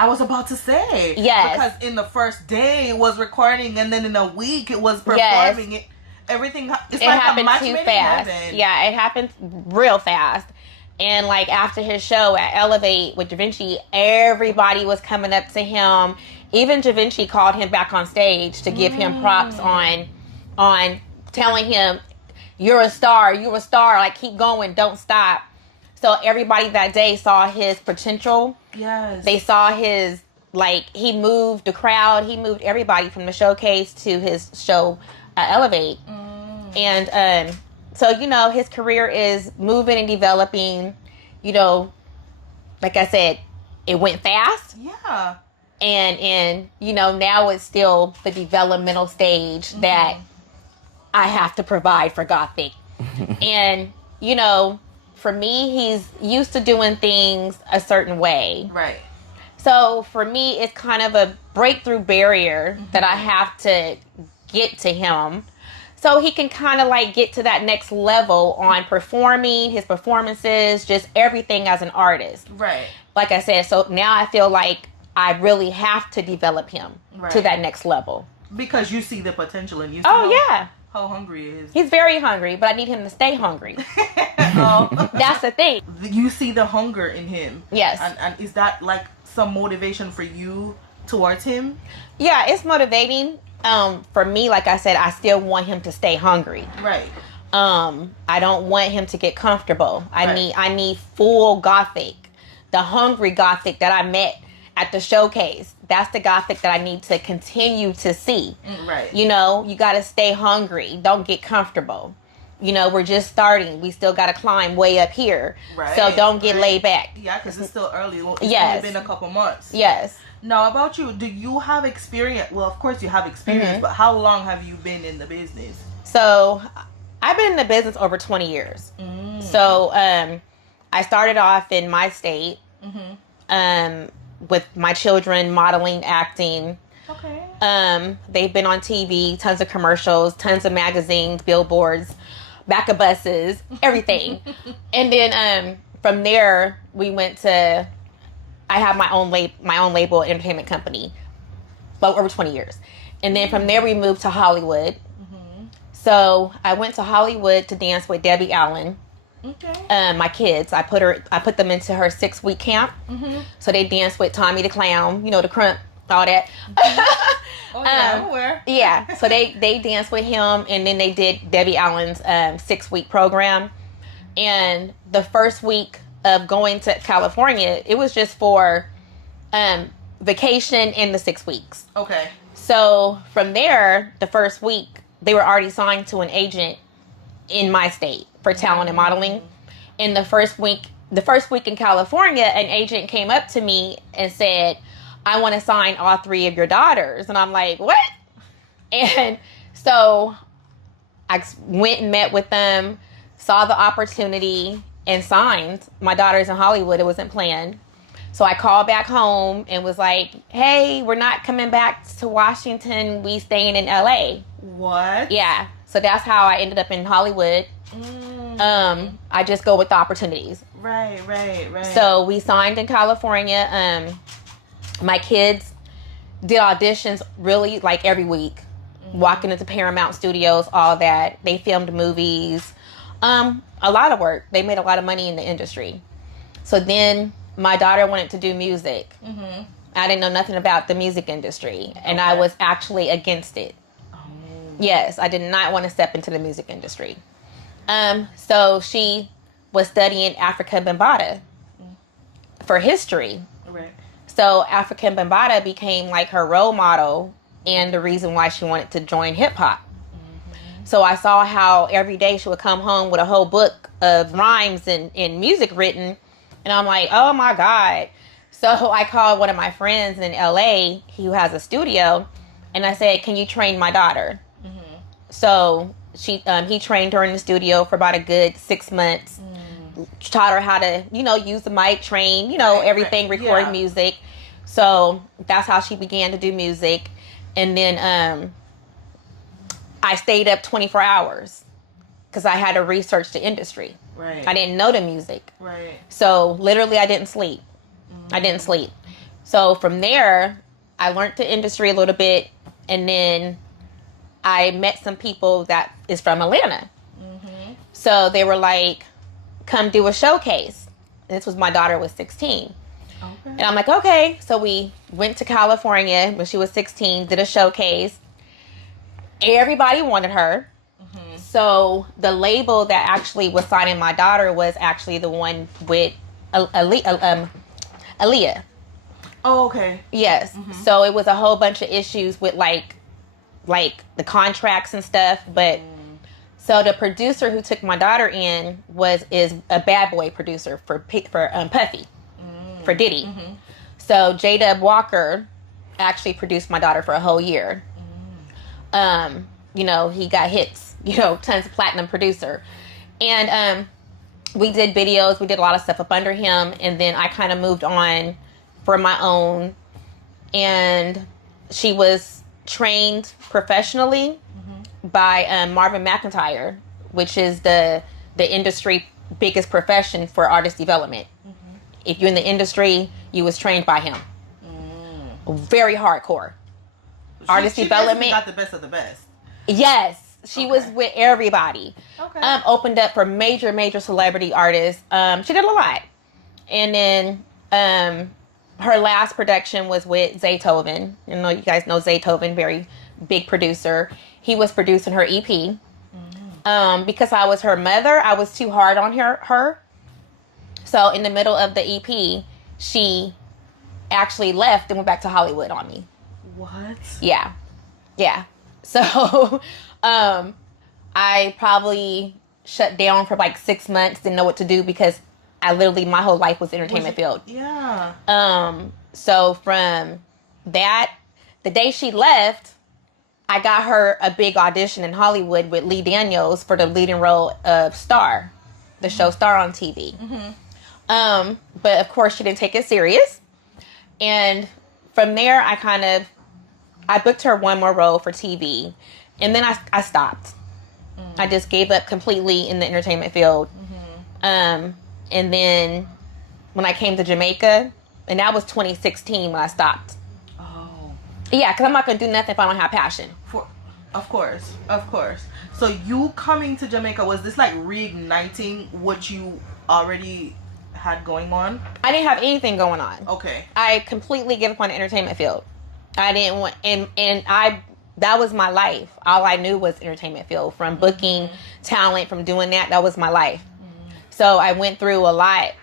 I was about to say. Yes. Because in the first day it was recording, and then in a week it was performing. Yes. Everything, it happened too fast. Yeah, it happened real fast. And like after his show at Elevate with Da Vinci, everybody was coming up to him. Even Da Vinci called him back on stage to give him props on telling him, you're a star, like keep going, don't stop. So everybody that day saw his potential. Yes. They saw his, like, he moved the crowd, he moved everybody from the showcase to his show Elevate. And so, you know, his career is moving and developing. You know, like I said, it went fast. Yeah. And you know, now it's still the developmental stage that I have to provide for Gothic. And, you know, for me, he's used to doing things a certain way. Right. So for me, it's kind of a breakthrough barrier that I have to get to him. So he can kind of like get to that next level on performing, his performances, just everything as an artist. Right. Like I said, so now I feel like I really have to develop him to that next level. Because you see the potential and you see how hungry he is. He's very hungry, but I need him to stay hungry. That's the thing. You see the hunger in him. Yes. And is that like some motivation for you towards him? Yeah, it's motivating. For me, like I said, I still want him to stay hungry. Right. I don't want him to get comfortable. I need full Gothic. The hungry Gothic that I met at the showcase. That's the Gothic that I need to continue to see. Right. You know, you got to stay hungry. Don't get comfortable. You know, we're just starting. We still got to climb way up here. Right. So don't get laid back. Yeah, because it's still early. It's only been a couple months. Yes. Now, about you, do you have experience? Well, of course you have experience, but how long have you been in the business? So, I've been in the business over 20 years. So, I started off in my state with my children modeling, acting. Okay. They've been on TV, tons of commercials, tons of magazines, billboards, back of buses, everything. And then from there, we went to... I have my own label, entertainment company, but over 20 years. And then from there, we moved to Hollywood. So I went to Hollywood to dance with Debbie Allen. Okay. My kids, I put them into her 6-week camp. So they danced with Tommy the Clown, you know, the crump, all that. Oh yeah, I'm aware. Yeah. So they danced with him, and then they did Debbie Allen's 6-week program. And the first week of going to California, it was just for vacation in the 6 weeks. Okay. So from there, the first week, they were already signed to an agent in my state for talent and modeling. In the first week in California, an agent came up to me and said, I want to sign all 3 of your daughters. And I'm like, what? And so I went and met with them, saw the opportunity, and signed my daughters in Hollywood. It wasn't planned. So I called back home and was like, hey, we're not coming back to Washington. We staying in LA. What? Yeah. So that's how I ended up in Hollywood. I just go with the opportunities. Right. So we signed in California. My kids did auditions really like every week. Walking into Paramount Studios, all that. They filmed movies. A lot of work. They made a lot of money in the industry. So then my daughter wanted to do music. I didn't know nothing about the music industry, and I was actually against it. Yes, I did not want to step into the music industry. So she was studying African Bambaataa for history. Right. So African Bambaataa became like her role model and the reason why she wanted to join hip hop. So I saw how every day she would come home with a whole book of rhymes and music written. And I'm like, oh my God. So I called one of my friends in LA who has a studio. And I said, can you train my daughter? So he trained her in the studio for about a good 6 months. Taught her how to, use the mic, train, everything, record music. So that's how she began to do music. And then I stayed up 24 hours because I had to research the industry. Right. I didn't know the music. Right. So literally I didn't sleep. I didn't sleep. So from there, I learned the industry a little bit, and then I met some people that is from Atlanta. Mm-hmm. So they were like, come do a showcase. This was, my daughter was 16. Okay. And I'm like, okay. So we went to California when she was 16, did a showcase. Everybody wanted her. Mm-hmm. So the label that actually was signing my daughter was actually the one with Aaliyah. Oh, okay. Yes. Mm-hmm. So it was a whole bunch of issues with like the contracts and stuff. But so the producer who took my daughter in is a bad boy producer for Puffy, for Diddy. Mm-hmm. So J-Dub Walker actually produced my daughter for a whole year. You know, he got hits, you know, tons of platinum producer. And we did videos, we did a lot of stuff up under him, and then I kind of moved on for my own. And she was trained professionally by Marvin McIntyre, which is the industry biggest profession for artist development. If you're in the industry, you was trained by him. Very hardcore. Artist development. She got the best of the best. Yes, she was with everybody. Okay. Opened up for major celebrity artists. She did a lot. And then her last production was with Zaytoven. You know, you guys know Zaytoven, very big producer. He was producing her EP. Because I was her mother, I was too hard on her. So in the middle of the EP, she actually left and went back to Hollywood on me. What? Yeah. So I probably shut down for like 6 months, didn't know what to do because I literally, my whole life was entertainment field. Yeah. So from that, the day she left, I got her a big audition in Hollywood with Lee Daniels for the leading role of Star, the show Star on TV. Mm-hmm. But of course she didn't take it serious. And from there, I booked her one more role for TV. And then I stopped. I just gave up completely in the entertainment field. Mm-hmm. And then when I came to Jamaica, and that was 2016 when I stopped. Oh. Yeah, because I'm not going to do nothing if I don't have passion. Of course. So you coming to Jamaica, was this like reigniting what you already had going on? I didn't have anything going on. Okay. I completely gave up on the entertainment field. I didn't want, that was my life. All I knew was entertainment field. From booking talent, from doing that was my life. So I went through a lot,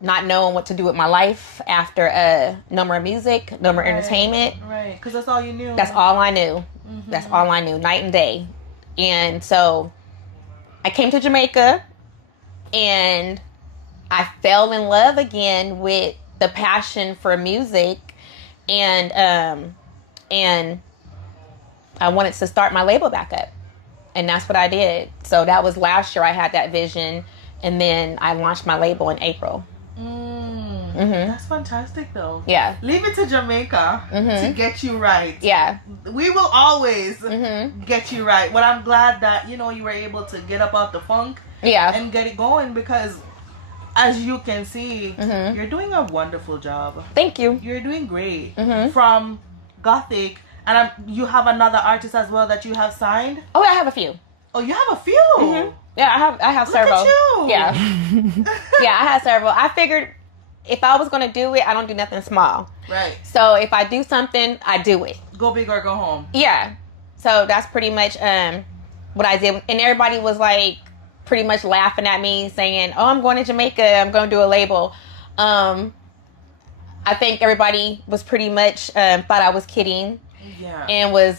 not knowing what to do with my life after no more music, no more entertainment. Right, because that's all you knew. That's all I knew. Mm-hmm. That's all I knew, night and day. And so I came to Jamaica, and I fell in love again with the passion for music, and I wanted to start my label back up, and that's what I did. So that was last year. I had that vision, and then I launched my label in April. That's fantastic, though. Yeah. Leave it to Jamaica to get you right. Yeah. We will always get you right. But I'm glad that, you were able to get up out the funk and get it going, because as you can see, you're doing a wonderful job. Thank you. You're doing great. From Gothic, and you have another artist as well that you have signed? Oh, I have a few. Oh, you have a few? Yeah, I have several. Look at you. Yeah. Yeah, I have several. I figured if I was going to do it, I don't do nothing small. Right. So if I do something, I do it. Go big or go home. Yeah. So that's pretty much what I did. And everybody was like pretty much laughing at me saying, oh, I'm going to Jamaica. I'm going to do a label. I think everybody was pretty much thought I was kidding. Yeah. And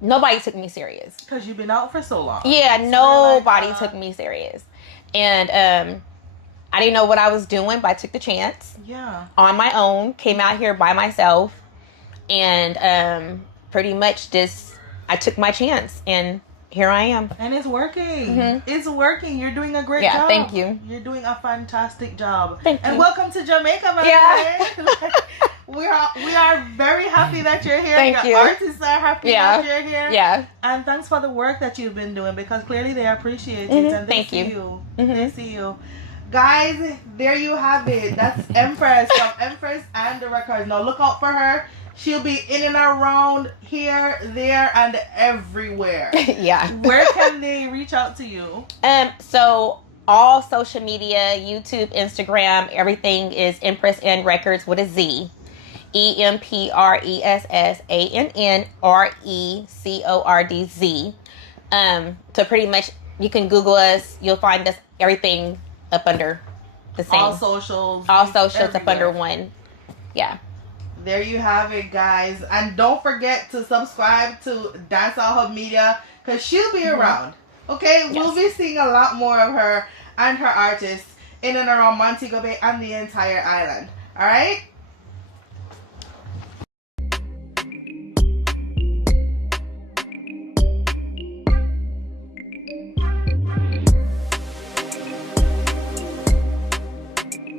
nobody took me serious. Because you've been out for so long. Yeah, so nobody took me serious. And I didn't know what I was doing, but I took the chance. Yeah. On my own. Came out here by myself. And pretty much I took my chance. And here I am. And it's working. It's working. You're doing a great job. Yeah, thank you. You're doing a fantastic job. Thank you. And welcome to Jamaica, by the way. We are very happy that you're here. Thank you. Artists are happy that you're here. Yeah. And thanks for the work that you've been doing, because clearly they appreciate it and they see you. They see you. Guys, there you have it. That's Empress from Empress Ann Recordz. Now look out for her. She'll be in and around here, there, and everywhere. Yeah. Where can they reach out to you? So all social media, YouTube, Instagram, everything is Empress Ann Recordz with a Z. EmpressAnnRecordz. So pretty much you can Google us. You'll find us everything up under the same. All socials everywhere. Up under one. Yeah. There you have it, guys. And don't forget to subscribe to Dancehall Hub Media because she'll be around. Okay? Yes. We'll be seeing a lot more of her and her artists in and around Montego Bay and the entire island. Alright?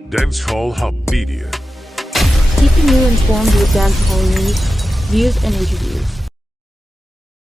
Dancehall Hub Media. Keeping you informed with dancehall news, views, and interviews.